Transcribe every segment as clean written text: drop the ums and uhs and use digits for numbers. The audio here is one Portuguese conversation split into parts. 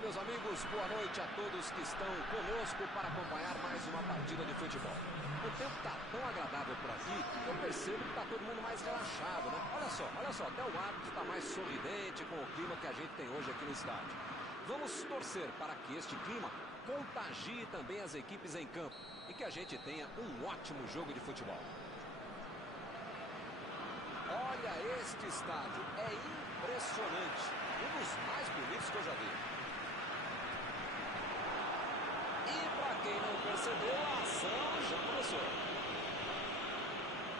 Olá, meus amigos, boa noite a todos que estão conosco para acompanhar mais uma partida de futebol. O tempo está tão agradável por aqui que eu percebo que está todo mundo mais relaxado, né? Olha só, até o árbitro está mais sorridente com o clima que a gente tem hoje aqui no estádio. Vamos torcer para que este clima contagie também as equipes em campo e que a gente tenha um ótimo jogo de futebol. Olha este estádio, é impressionante, um dos mais bonitos que eu já vi. E para quem não percebeu, a ação já começou.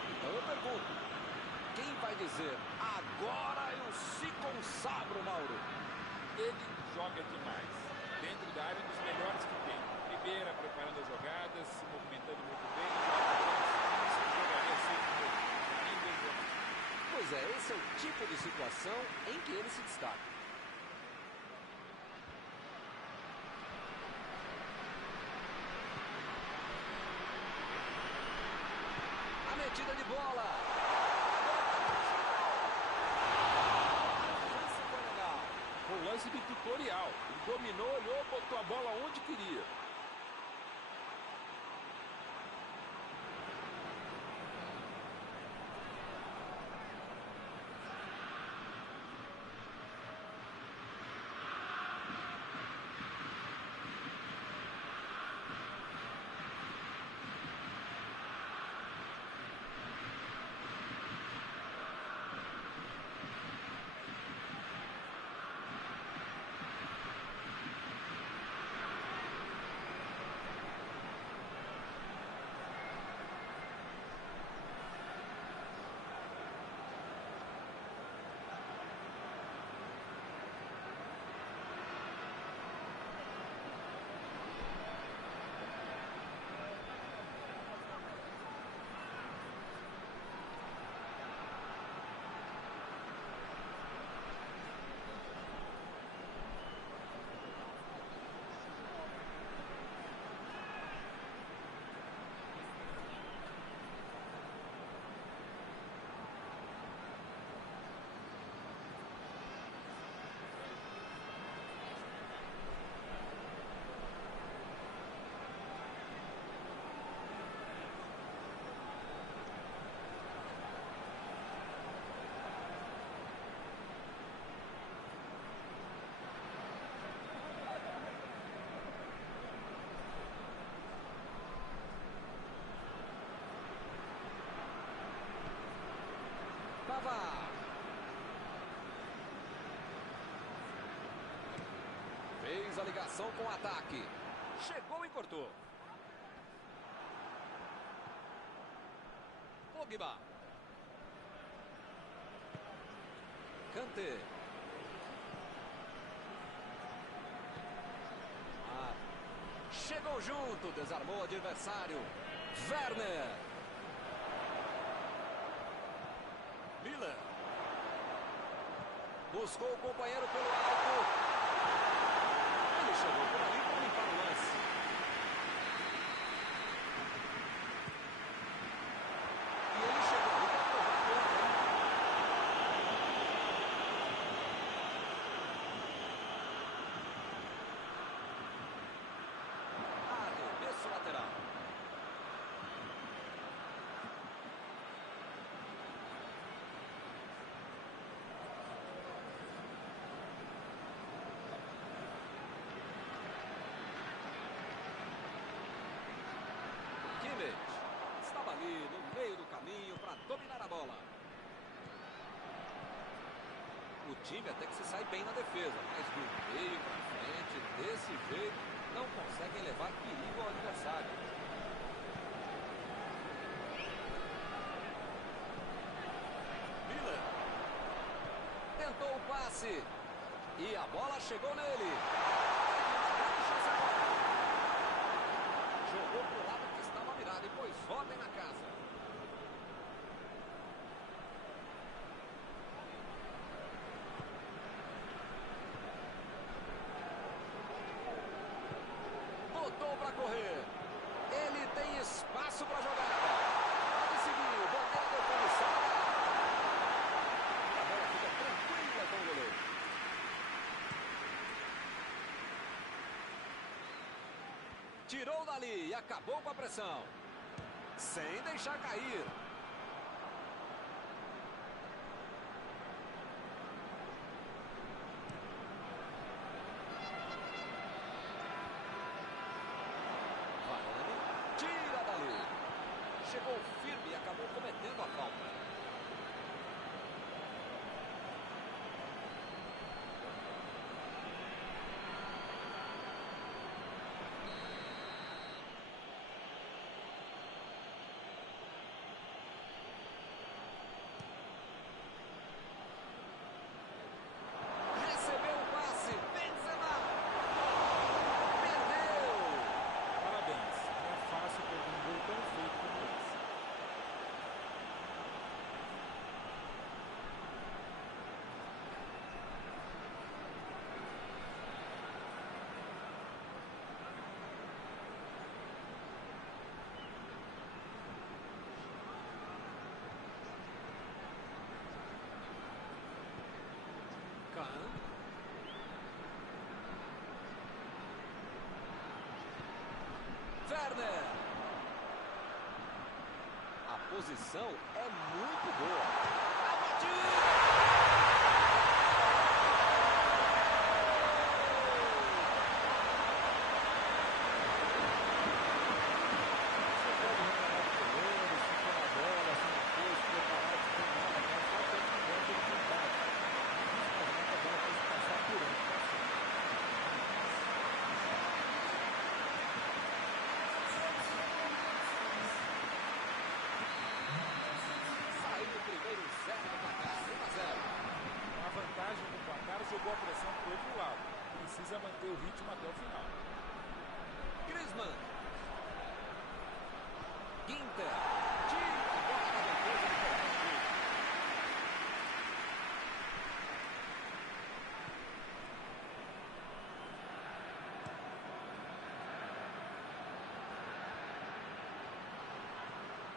Então eu pergunto, quem vai dizer, agora eu se consagro, Mauro? Ele joga demais, dentro da área, um dos melhores que tem. Ribeira preparando as jogadas, se movimentando muito bem, jogaria sempre muito. Pois é, esse é o tipo de situação em que ele se destaca. A metida de bola. Isso foi legal. Foi um lance de tutorial. Ele dominou, olhou, botou a bola onde queria. Fez a ligação com o ataque. Chegou e cortou. Pogba. Kanté. Chegou junto, desarmou o adversário. Werner. Miller. Buscou o companheiro pelo alto. Ele chegou por ali para limpar o lance. E ele chegou ali para provar a conta. Arremesso lateral. Estava ali no meio do caminho para dominar a bola. O time até que se sai bem na defesa, mas do meio para frente, desse jeito, não conseguem levar perigo ao adversário. Miller tentou o passe e a bola chegou nele. Jogou para o lado que estava virado e pôs ordem na casa. Botou para correr. Ele tem espaço para jogar. Pode seguir. O goleiro deu posição. A bola fica tranquila com o goleiro. Tirou dali e acabou com a pressão. Sem deixar cair. Varane tira dali. Chegou firme e acabou cometendo a falta. Werner. A posição é muito boa. A batida! Jogou a pressão para o outro lado. Precisa manter o ritmo até o final. Griezmann. Ginter. Tira a bola na defesa do Porto.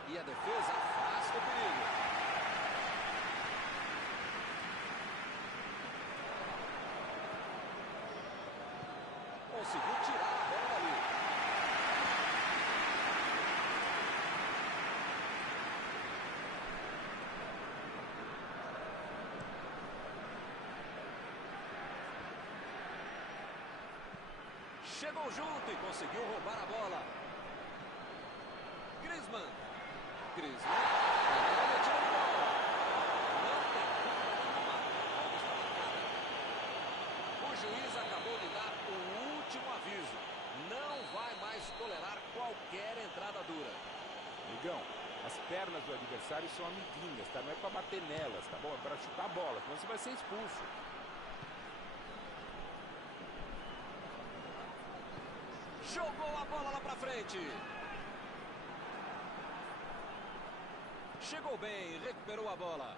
E a defesa afasta o perigo. Conseguiu tirar a bola ali. Chegou junto e conseguiu roubar a bola. Griezmann. Griezmann. Olha, tira de bola. Não tem culpa nenhuma. A bola está marcada. O juiz acabou de dar o último aviso. Não vai mais tolerar qualquer entrada dura. Migão, as pernas do adversário são amiguinhas, tá? Não é pra bater nelas, tá bom? É pra chutar a bola, senão você vai ser expulso. Jogou a bola lá pra frente. Chegou bem, recuperou a bola.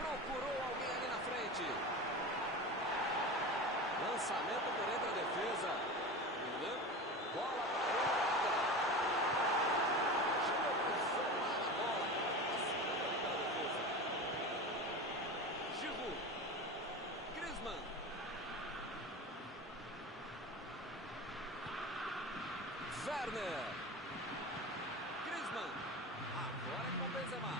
Procurou alguém ali na frente. Lançamento por entre a defesa. Milan, bola para ele. Chegou pressão lá na bola. Passando ali pela defesa. Giroud. Griezmann. Werner. Griezmann. Agora é com Benzema.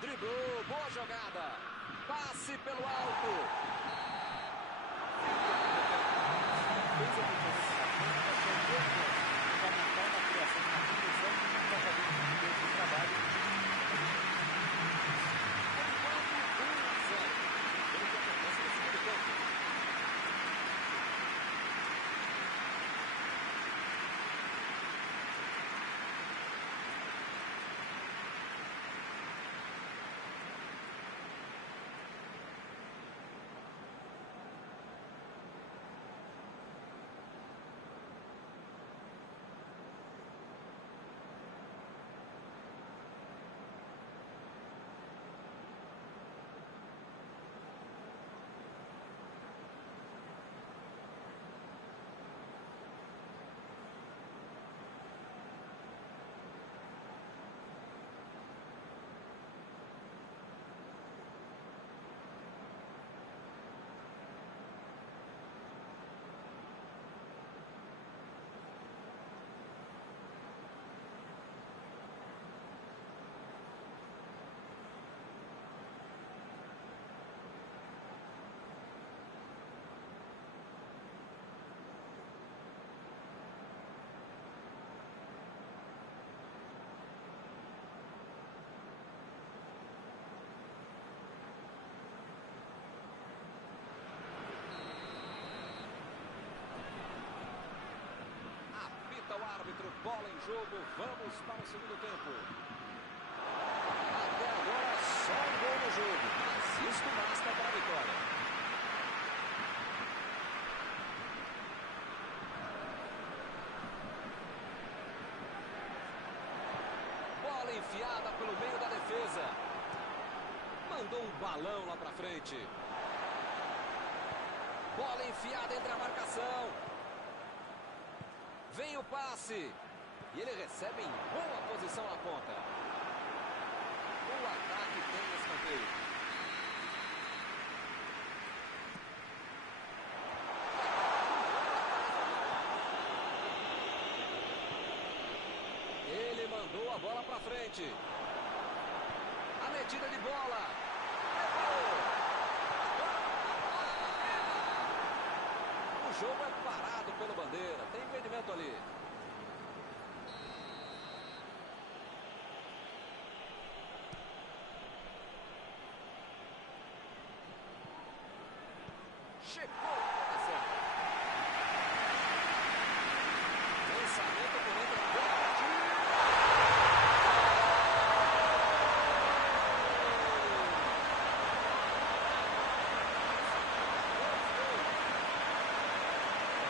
Driblou, boa jogada. Passe pelo alto. Fez a fundamental na criação de uma condição que está fazendo um trabalho. bola em jogo, vamos para o segundo tempo. Até agora só um gol no jogo, mas isto basta para a vitória. Bola enfiada pelo meio da defesa. Mandou um balão lá para frente. Bola enfiada entre a marcação. Vem o passe. E ele recebe em boa posição na ponta. O ataque tem escanteio. Ele mandou a bola para frente. A metida de bola. O jogo é parado pelo bandeira. Tem impedimento ali. Chegou a certa. Lançamento por entre a bola.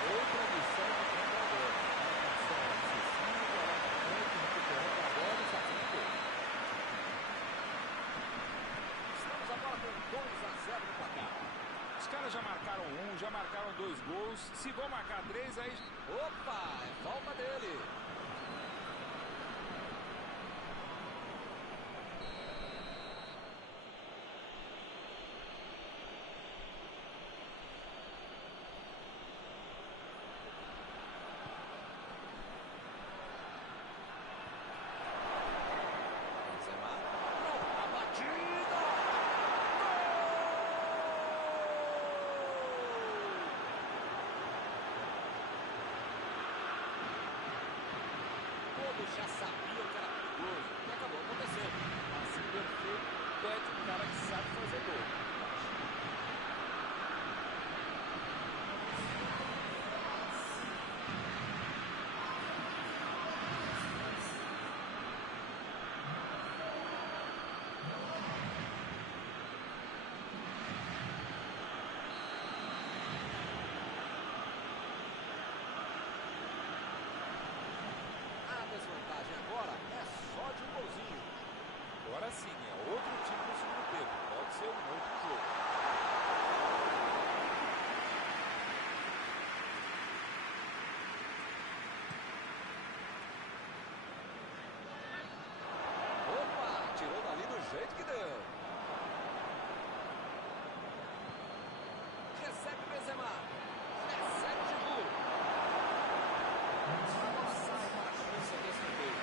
Outra missão do treinador. Marcação excessiva, lá na frente, recuperando a bola e fazendo gol. Estamos agora com 2-0 no placar. Os caras já marcaram um, já marcaram 2 gols. Se vão marcar 3, aí... Opa, é falta dele. Benzema. A batida. Todos já sabiam que era perigoso e acabou acontecendo. Passe perfeito, pede um cara que sabe fazer gol. A desvantagem agora é só de um golzinho. Agora sim, é outro time no segundo tempo. Pode ser um outro jogo. Opa, tirou dali do jeito que deu. Recebe Benzema. Recebe Giroud. A bola sai para a cobrança de escanteio.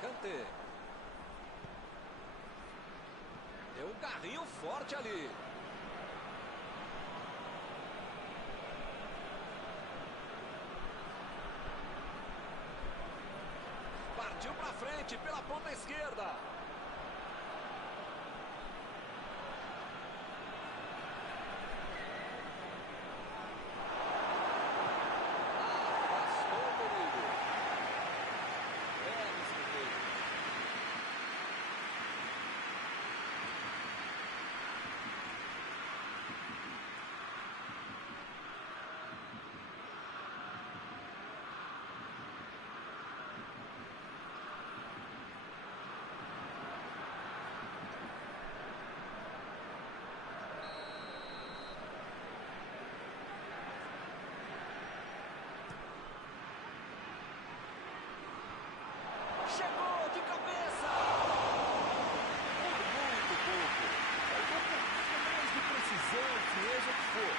Kanté. Deu um carrinho forte ali. Partiu pra frente pela ponta esquerda. Afastou o perigo. Belo escanteio. Chegou de cabeça! Por muito pouco. Faltou um pouquinho mais de precisão, frieza, o que for.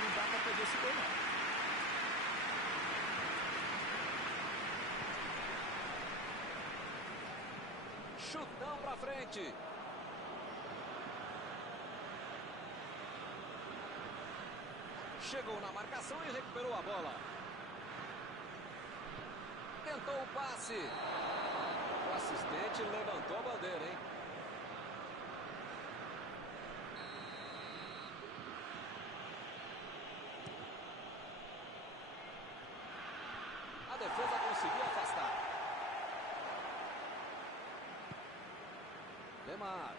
Não dá pra perder esse gol, não. Chutão pra frente. Chegou na marcação e recuperou a bola. Tentou o passe. O assistente levantou a bandeira, hein? A defesa conseguiu afastar. Lemar.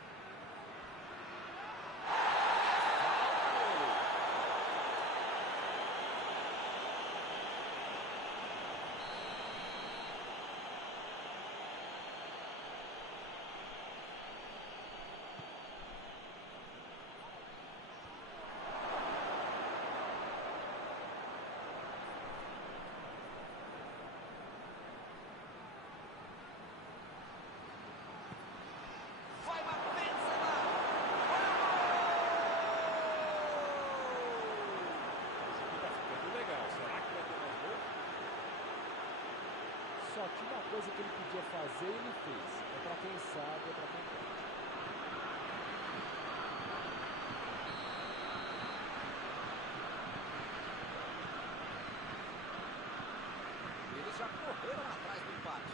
Só tinha uma coisa que ele podia fazer e ele fez. É para quem sabe, é para quem pode. Eles já correram atrás do empate.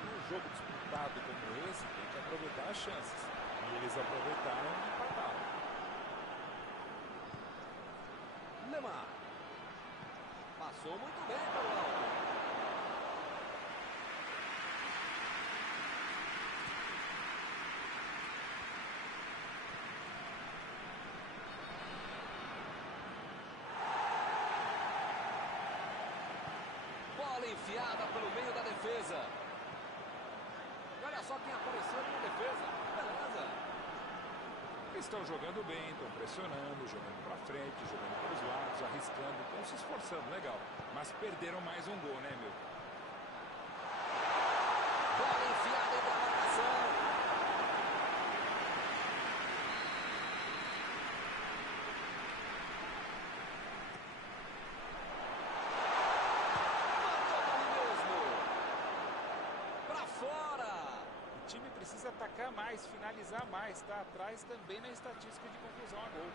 Num jogo disputado como esse, tem que aproveitar as chances. E eles aproveitaram e empataram. Lemar. Passou muito bem pelo alto. Bola enfiada pelo meio da defesa. E olha só quem apareceu na defesa. Beleza. Eles estão jogando bem, estão pressionando, jogando para frente, jogando para os lados, arriscando, estão se esforçando, legal. Mas perderam mais um gol, né, meu? Bola enfiada entre a marcação. O time precisa atacar mais, finalizar mais, está atrás também na estatística de conclusão a gol.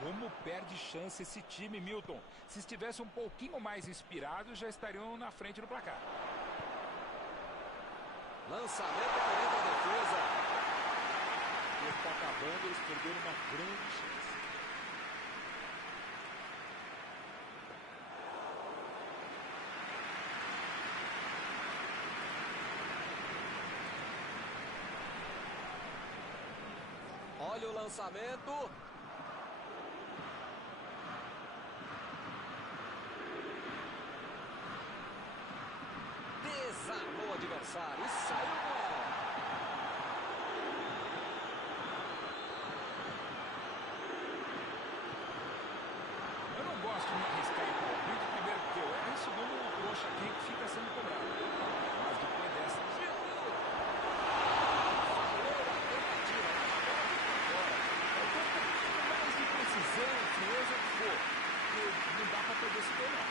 Como perde chance esse time, Milton. Se estivesse um pouquinho mais inspirado, já estariam na frente do placar. Lançamento por dentro da defesa. E está acabando, eles perderam uma grande chance. Olha o lançamento. Desarmou o adversário e saiu com ela. Eu não gosto de me arriscar em palpite, primeiro porque eu erro, e segundo o trouxa aqui que fica sendo cobrado. Mas depois dessa... frieza que for, não dá para perder esse gol, não.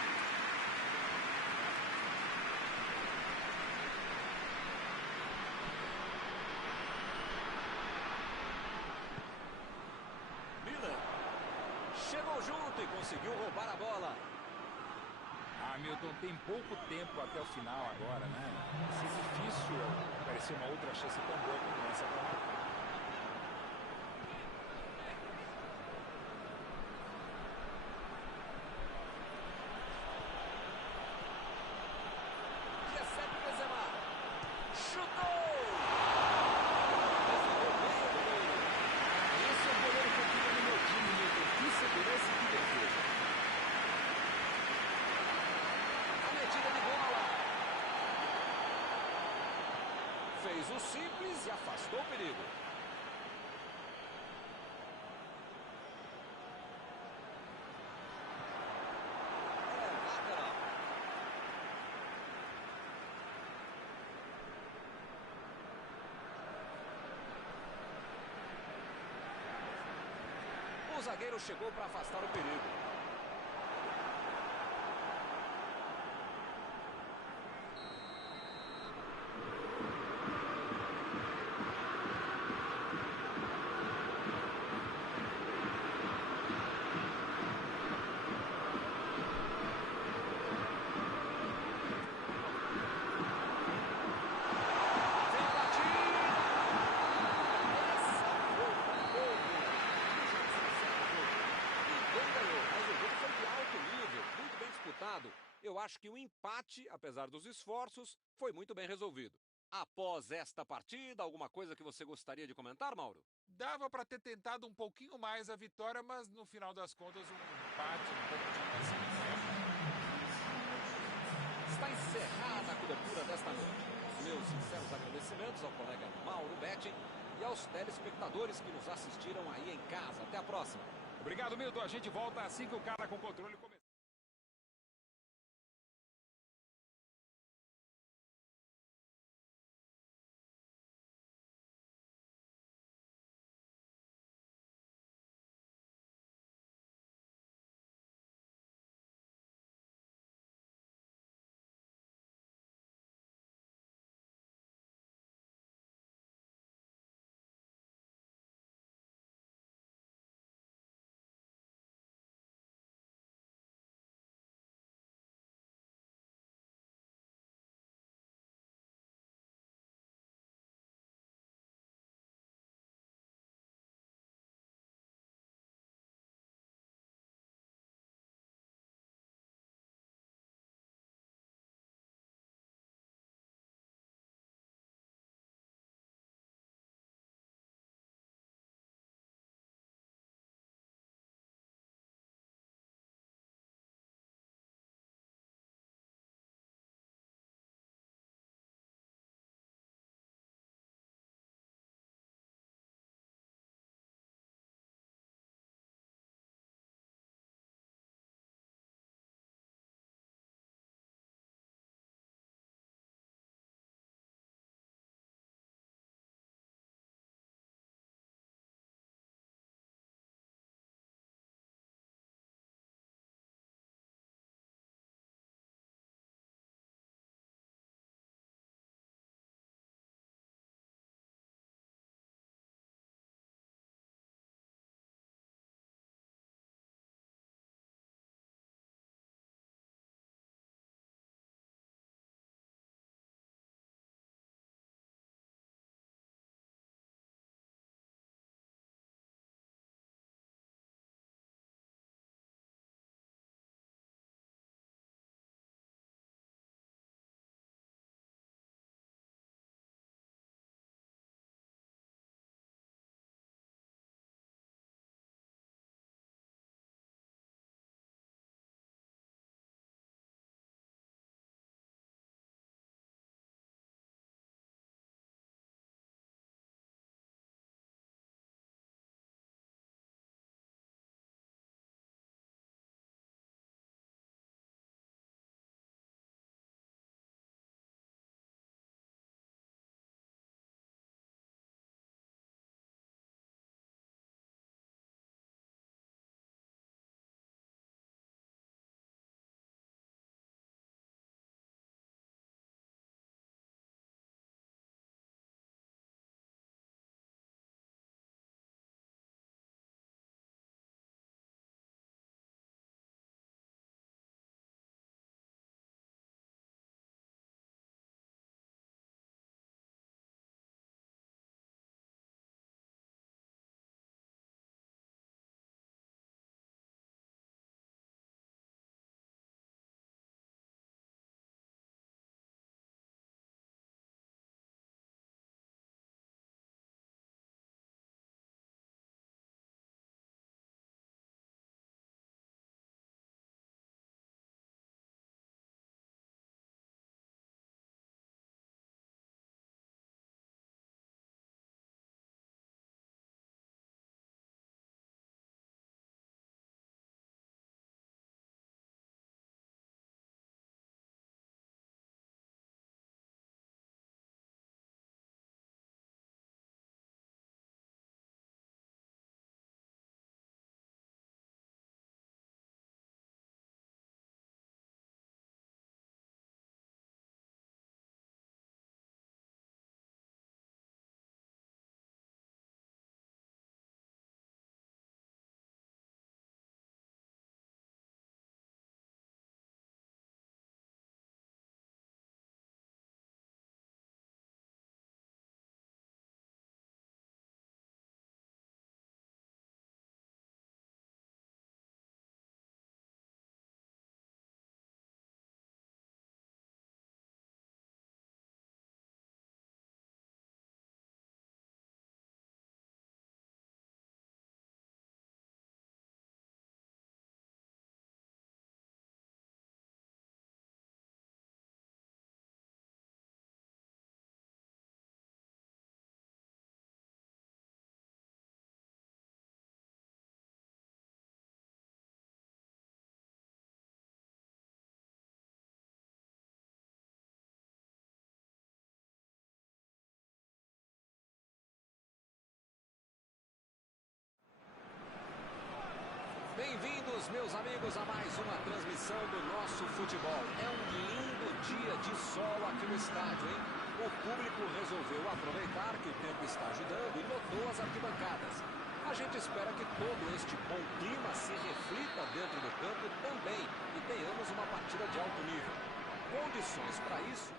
Miller chegou junto e conseguiu roubar a bola. Hamilton tem pouco tempo até o final agora, né? Vai ser difícil aparecer uma outra chance tão boa como essa para marcar. Fez o simples e afastou o perigo. Lateral. O zagueiro chegou para afastar o perigo. acho que o empate, apesar dos esforços, foi muito bem resolvido. Após esta partida, alguma coisa que você gostaria de comentar, Mauro? Dava para ter tentado um pouquinho mais a vitória, mas no final das contas um empate um pouco de paciência. Está encerrada a cobertura desta noite. Meus sinceros agradecimentos ao colega Mauro Betti e aos telespectadores que nos assistiram aí em casa. Até a próxima. Obrigado, Milton. A gente volta assim que o cara com controle começar. Bem-vindos, meus amigos, a mais uma transmissão do nosso futebol. É um lindo dia de sol aqui no estádio, hein? O público resolveu aproveitar que o tempo está ajudando e lotou as arquibancadas. A gente espera que todo este bom clima se reflita dentro do campo também e tenhamos uma partida de alto nível. Condições para isso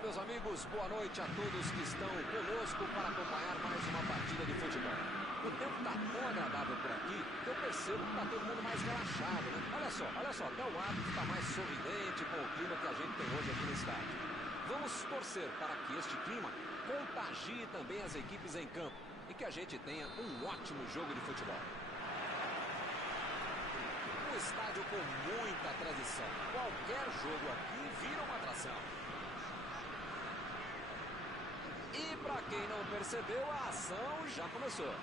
Olá, meus amigos, boa noite a todos que estão conosco para acompanhar mais uma partida de futebol. O tempo está tão agradável por aqui que eu percebo que está todo mundo mais relaxado, né? Olha só, até o árbitro está mais sorridente com o clima que a gente tem hoje aqui no estádio. Vamos torcer para que este clima contagie também as equipes em campo e que a gente tenha um ótimo jogo de futebol. Um estádio com muita tradição. Qualquer jogo aqui vira uma atração. E para quem não percebeu, a ação já começou.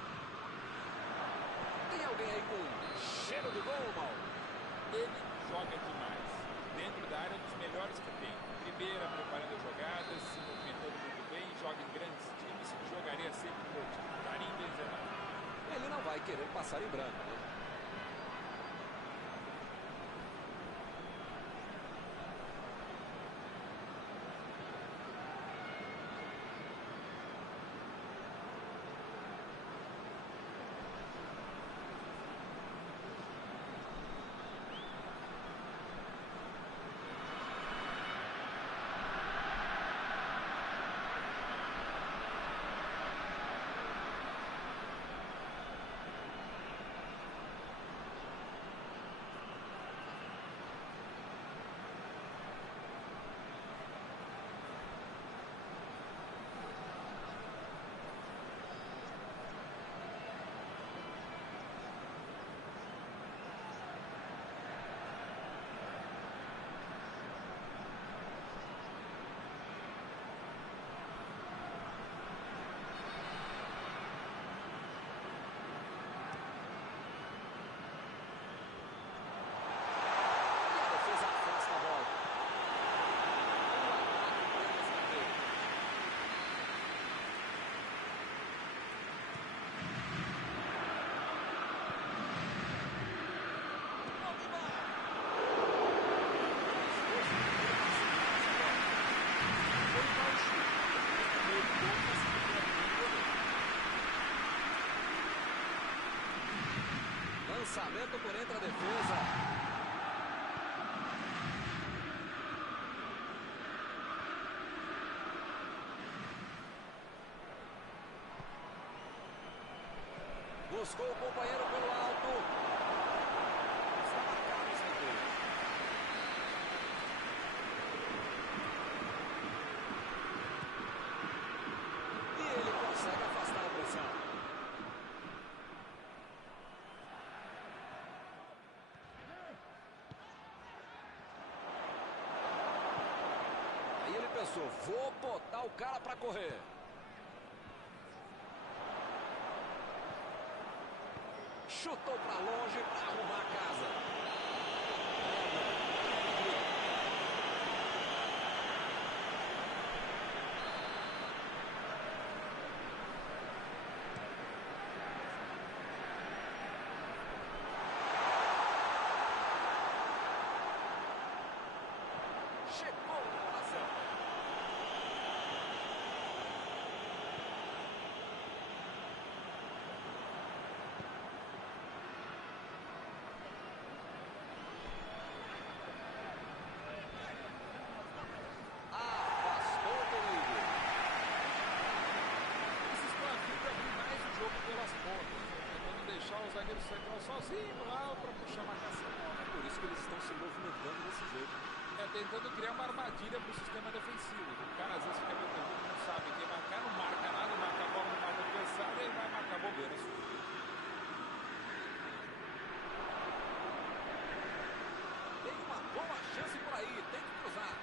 Tem alguém aí com cheiro de gol, Mal? Ele joga demais. Dentro da área, dos melhores que tem. Ribeira preparando as jogadas, se movimentando muito bem, joga em grandes times, jogaria sempre no meu time. Karim Benzema. Ele não vai querer passar em branco, né? Lançamento por entre a defesa. Buscou o companheiro pelo alto. Está marcado o escanteio. E ele consegue afastar a pressão. Pensou, vou botar o cara para correr. Chutou para longe para arrumar a casa. Chegou no coração. O zagueiro central sozinho lá para puxar a marcação. É por isso que eles estão se movimentando desse jeito. Tentando criar uma armadilha para o sistema defensivo. O cara às vezes fica meio perdido, não sabe quem marcar, não marca nada, marca a bola, não marca o adversário e vai marcar bobeira. Tem uma boa chance por aí, tem que cruzar.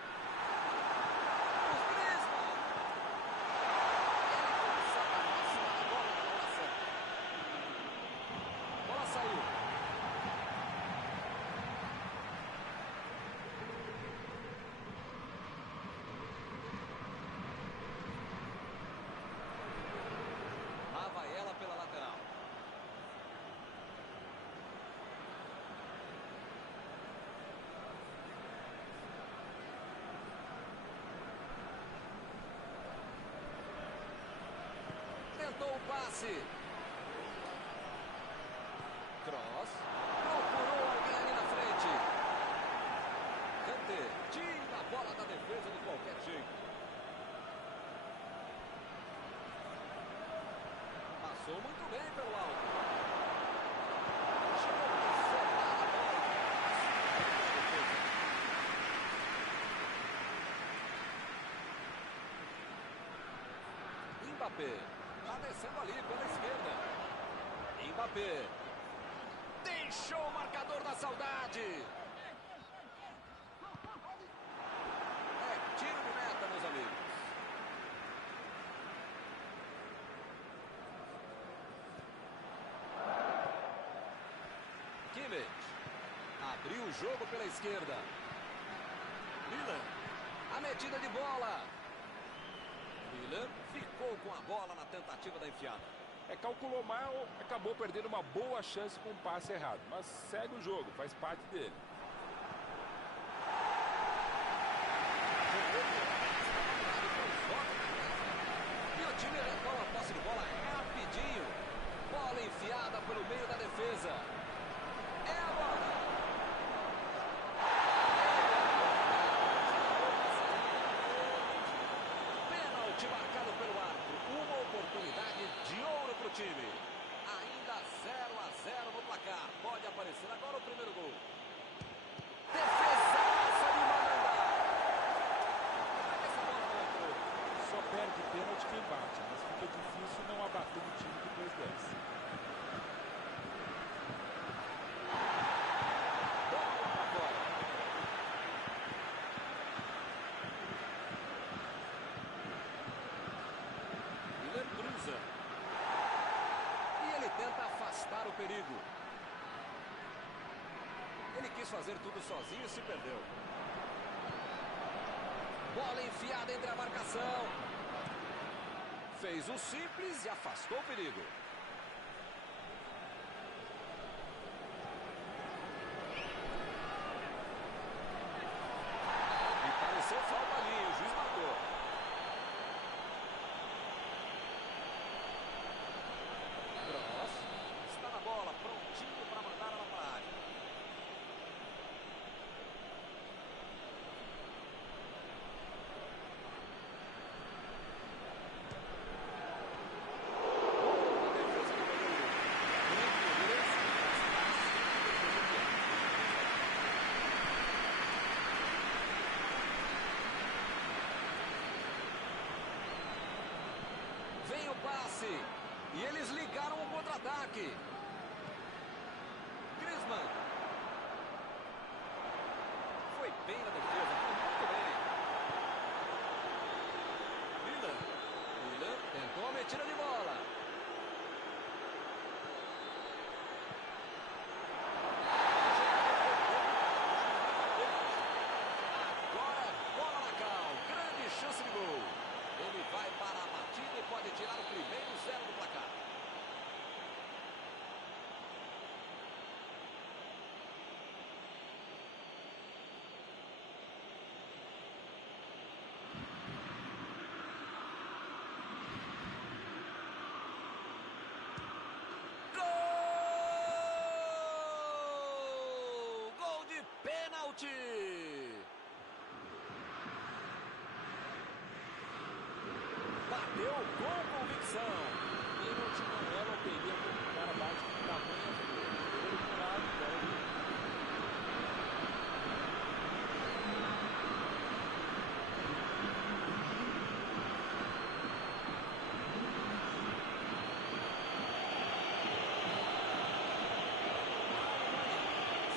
Tentou o passe. Cross. Procurou alguém ali na frente. Kanté tira a bola da defesa de qualquer jeito. Chutou muito bem pelo alto. Chegou a acertar a bola. Mbappé. Está descendo ali pela esquerda. Mbappé. Deixou o marcador da saudade. É tiro de meta, meus amigos. Kimmich. Abriu o jogo pela esquerda. Milan. A metida de bola. Milan ficou com a bola na tentativa da enfiada. Calculou mal, acabou perdendo uma boa chance com um passe errado. Mas segue o jogo, faz parte dele. E o time retoma a posse de bola rapidinho. Bola enfiada pelo meio da defesa. É agora. Pênalti marcado pelo árbitro. Uma oportunidade de ouro para o time. Ainda 0-0 no placar. Pode aparecer agora o primeiro gol. Defesaça de Mandanda. Essa bola não entrou. Só perde pênalti quem bate, mas fica difícil não abater o time depois dessa. Bola para fora. Milan cruza. E ele tenta afastar o perigo. Ele quis fazer tudo sozinho e se perdeu. Bola enfiada entre a marcação. Fez o simples e afastou o perigo. E pareceu falta ali, o juiz marcou. Cross está na bola, prontinho para mandar ela para a área. Boa defesa do goleiro. Grande vem o passe. E eles ligaram o contra-ataque. Griezmann. Foi bem na defesa, foi muito bem. Milan tentou a metida de bola. Agora é bola na cal. Grande chance de gol. Ele vai para a batida e pode tirar o primeiro 0 do placar. Gol! Gol de pênalti! Bateu com convicção. Pênalti não é loteria quando o cara bate com tamanho. Ele por lado, bola.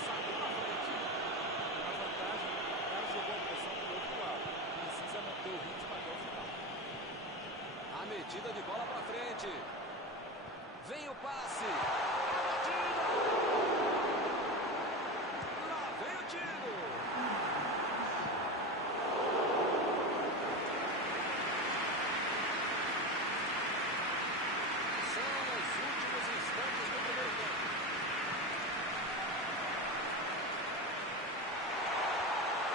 Saiu na frente. A vantagem, o cara jogou a pressão do outro lado. Precisa manter o ritmo até o final. A metida de bola para frente. Vem o passe. A batida. Lá vem o tiro. São os últimos instantes do primeiro tempo.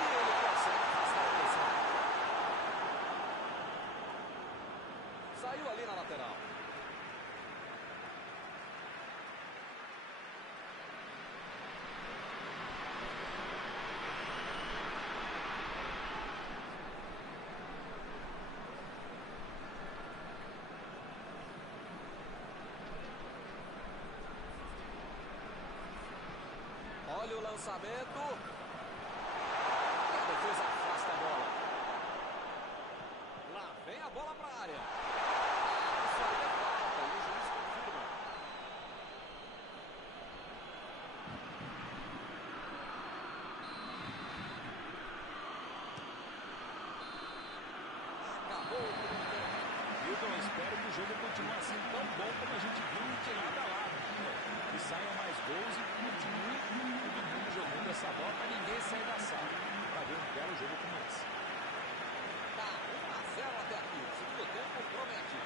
E ele consegue afastar a pressão. Saiu ali na lateral. lançamento. E a defesa afasta a bola. Lá vem a bola para a área. Isso aí é falta e o juiz confirma. Acabou o primeiro tempo. Hilton, eu espero que o jogo continue assim tão bom como a gente viu de lado a lado. Que saiam mais gols e continue todo mundo jogando essa bola para ninguém sair da sala. Para ver um belo jogo como esse. Tá 1-0 até aqui. O segundo tempo promete.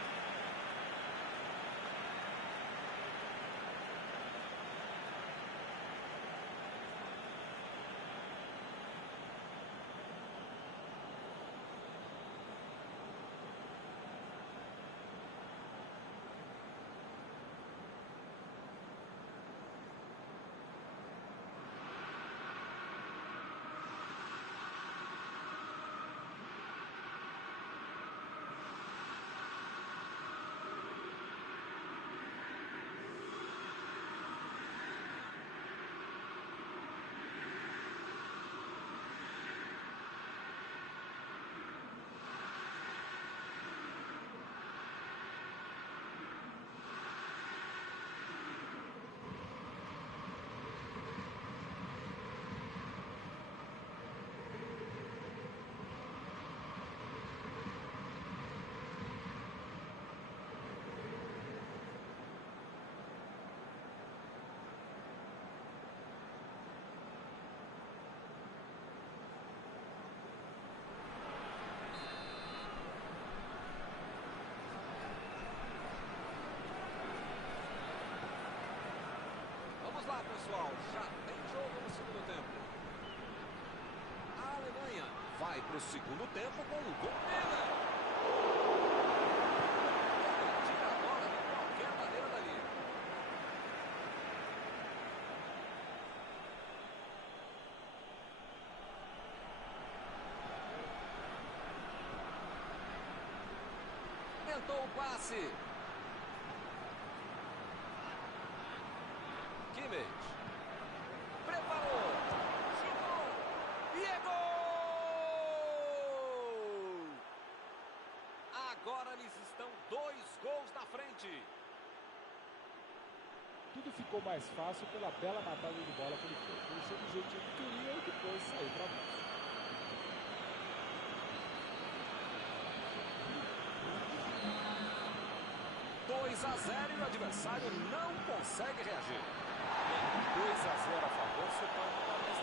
Vamos lá, pessoal. Já tem jogo no segundo tempo. A Alemanha vai para o segundo tempo com um gol dele. Ele tira a bola de qualquer maneira dali. Tentou o passe. Kimmich. Preparou. Chutou. E é gol! Agora eles estão 2 gols na frente. Tudo ficou mais fácil pela bela matada de bola que ele fez. Deixou do jeitinho que queria e depois saiu para baixo. 2-0 e o adversário não consegue reagir. 2-0 a favor, você pode mudar mais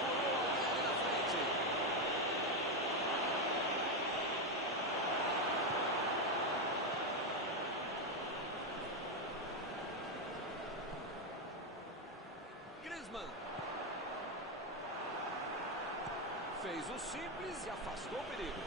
Procurou alguém ali na frente. Griezmann. Fez o simples e afastou o perigo.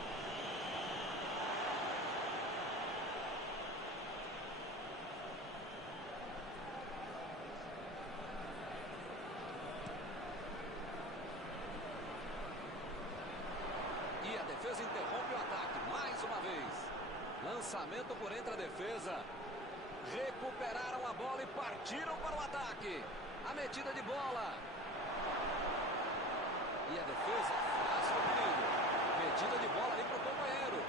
E a defesa interrompe o ataque mais uma vez. Lançamento por entre a defesa. Recuperaram a bola e partiram para o ataque. A metida de bola. E a defesa afasta o perigo. Metida de bola ali para o companheiro.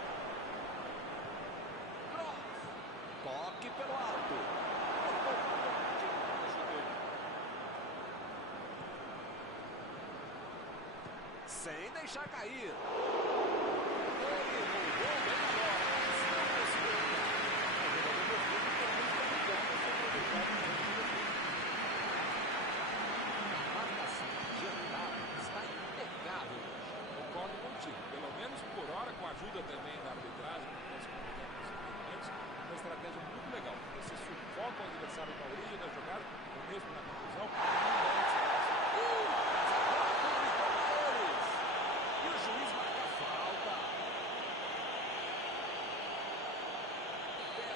Cross. Toque pelo alto. Sem deixar cair. Ele mudou bem a bola, mas não conseguiu. A marcação adiantada está impecável. Concordo contigo. Pelo menos por hora, com a ajuda também da arbitragem, que nós comentamos antes, uma estratégia muito legal. Você sufoca o adversário na origem da jogada, ou mesmo na conclusão, e não dá espaço. E o juiz marca a falta.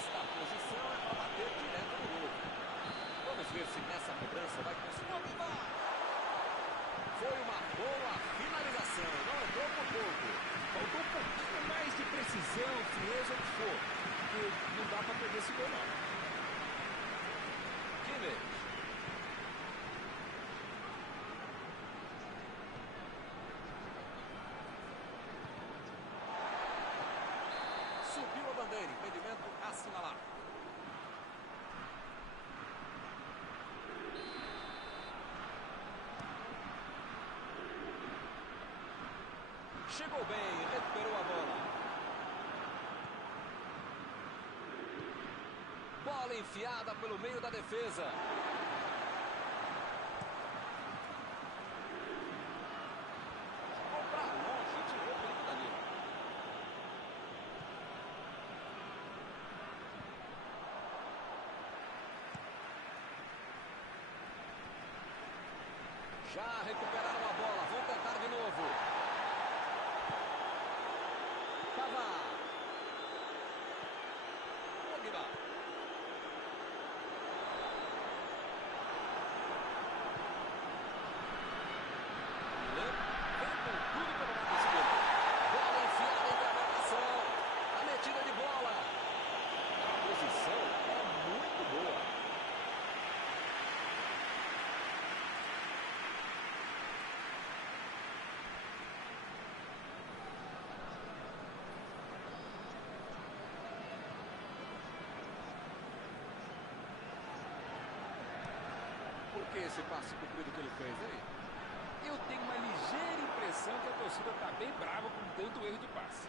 Esta posição é para bater direto no gol. Vamos ver se nessa cobrança vai conseguir. Foi uma boa finalização, não entrou por pouco. Faltou um pouquinho mais de precisão, frieza, o que for. Porque não dá para perder esse gol, não. Kimmich. Chegou bem, recuperou a bola. Bola enfiada pelo meio da defesa. Jogou pra longe, tirou o perigo dali. Já recuperaram a bola, vão tentar de novo. Cavá. Pogba. Vem com tudo pelo lado esquerdo. Bola enfiada entre a marcação. A metida de bola. A posição é muito boa. Por que esse passe comprido que ele fez, hein? Eu tenho uma ligeira impressão que a torcida está bem brava com tanto erro de passe.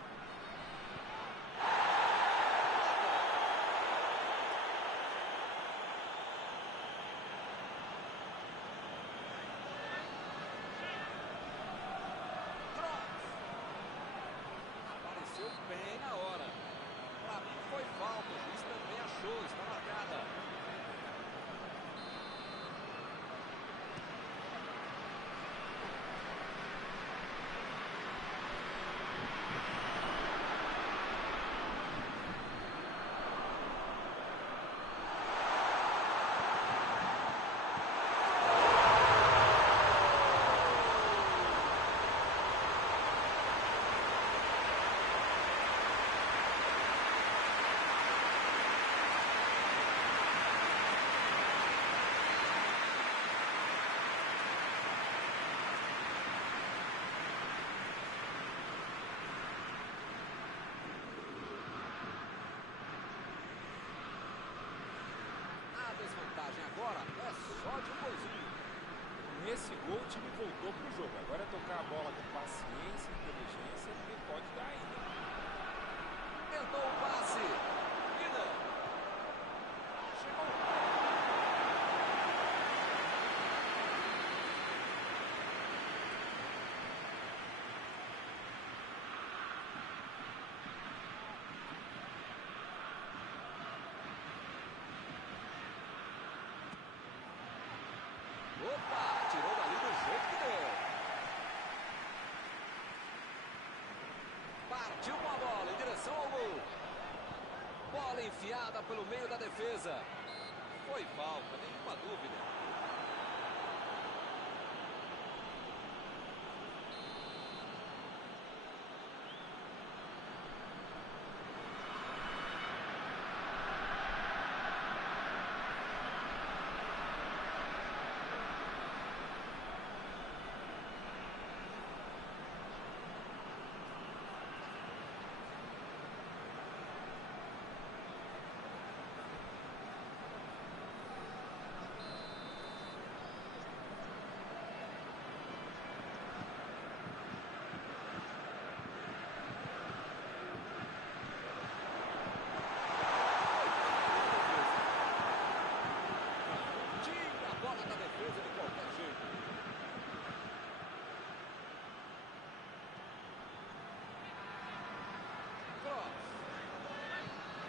Apareceu bem na hora. Pra mim foi falta, o juiz também achou, está marcada. A desvantagem agora é só de um golzinho. Nesse gol o time voltou pro jogo. Agora é tocar a bola com paciência e inteligência, porque pode dar ainda. Tentou o passe. Vina. Chegou. Opa, tirou dali do jeito que deu. Partiu com a bola em direção ao gol. Bola enfiada pelo meio da defesa. Foi falta, nenhuma dúvida.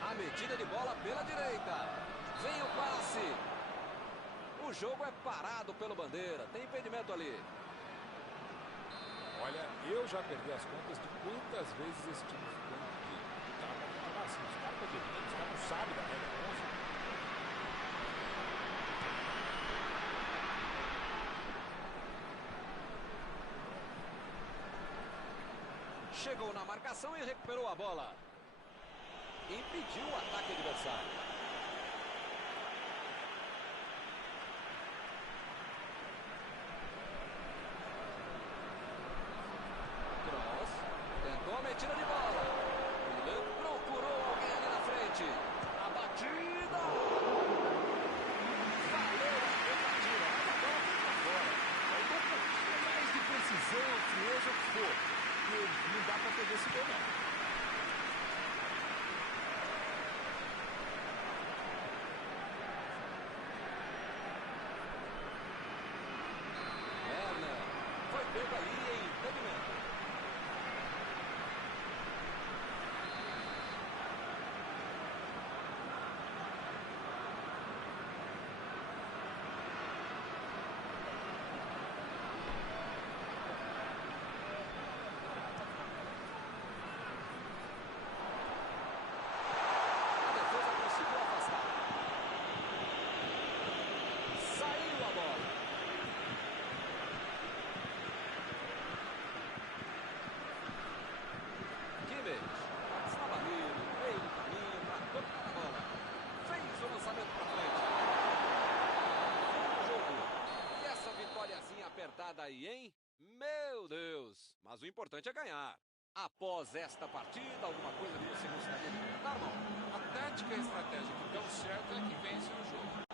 A metida de bola pela direita. Vem o passe. O jogo é parado pelo Bandeira. Tem impedimento ali. Olha, eu já perdi as contas de quantas vezes esse time ficou impedido. Tava assim, os caras estão dormindo, os caras não sabem da regra 11. Chegou na marcação e recuperou a bola. Impediu o ataque adversário. Cross. Tentou a metida de bola. Milan procurou alguém ali na frente. A batida. Valeu a tentativa. Mas a bola foi pra fora. Faltou um pouquinho mais de precisão, frieza, o que for. não dá para perder esse gol, não. Foi pego ali em impedimento. A defesa conseguiu afastar. Saiu a bola. Kimmich estava ali no meio do caminho para dominar a bola. Fez o lançamento para frente. Fim do jogo. E essa vitóriazinha apertada aí, hein? Meu Deus! Mas o importante é ganhar. Após esta partida, alguma coisa que você gostaria de comentar, irmão? A tática e a estratégia que dão certo é que vence no jogo.